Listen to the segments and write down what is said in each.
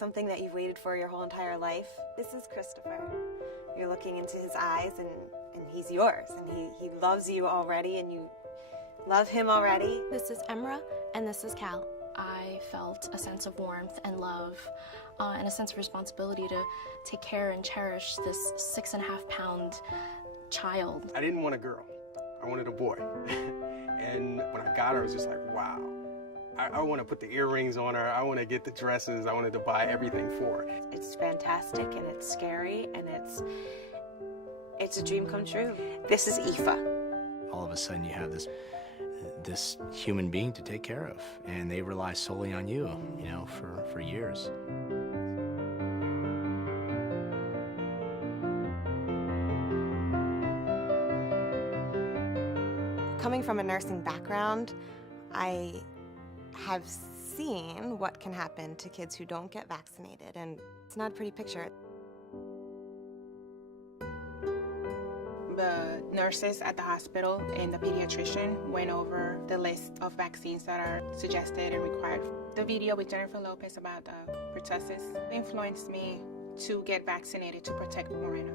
something that you've waited for your whole entire life. This is Christopher. You're looking into his eyes, and he's yours, and he loves you already, and you love him already. This is Emra, and this is Cal. I felt a sense of warmth and love and a sense of responsibility to take care and cherish this 6.5-pound child. I didn't want a girl. I wanted a boy. And when I got her, I was just like, wow. I want to put the earrings on her. I want to get the dresses. I wanted to buy everything for her. It's fantastic, and it's scary, and it's a dream come true. This is Aoife. All of a sudden you have this human being to take care of, and they rely solely on you, for years. Coming from a nursing background, I have seen what can happen to kids who don't get vaccinated, and it's not a pretty picture. The nurses at the hospital and the pediatrician went over the list of vaccines that are suggested and required. The video with Jennifer Lopez about pertussis influenced me to get vaccinated to protect Morena.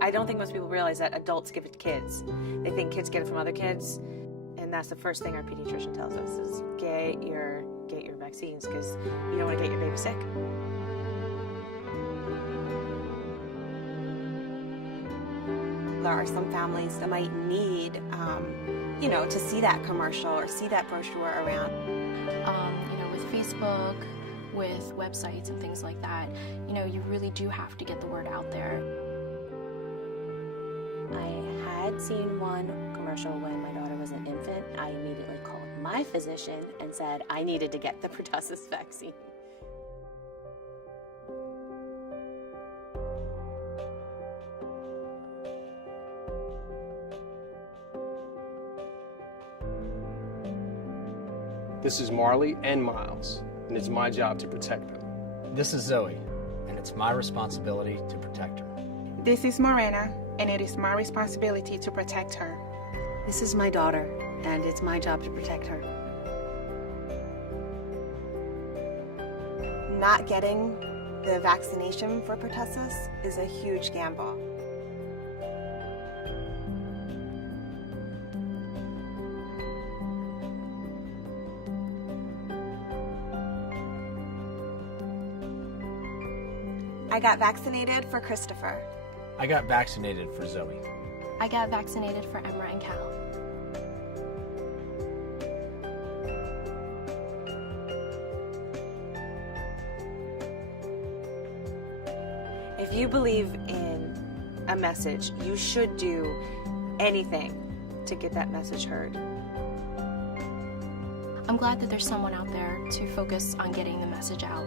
I don't think most people realize that adults give it to kids. They think kids get it from other kids, and that's the first thing our pediatrician tells us is get your vaccines, because you don't want to get your baby sick. There are some families that might need, to see that commercial or see that brochure around. With Facebook, with websites and things like that, you really do have to get the word out there. I had seen one commercial when my daughter was an infant. I immediately called my physician and said I needed to get the pertussis vaccine. This is Marley and Miles, and it's my job to protect them. This is Zoe, and it's my responsibility to protect her. This is Morena, and it is my responsibility to protect her. This is my daughter, and it's my job to protect her. Not getting the vaccination for pertussis is a huge gamble. I got vaccinated for Christopher. I got vaccinated for Zoe. I got vaccinated for Emra and Cal. If you believe in a message, you should do anything to get that message heard. I'm glad that there's someone out there to focus on getting the message out.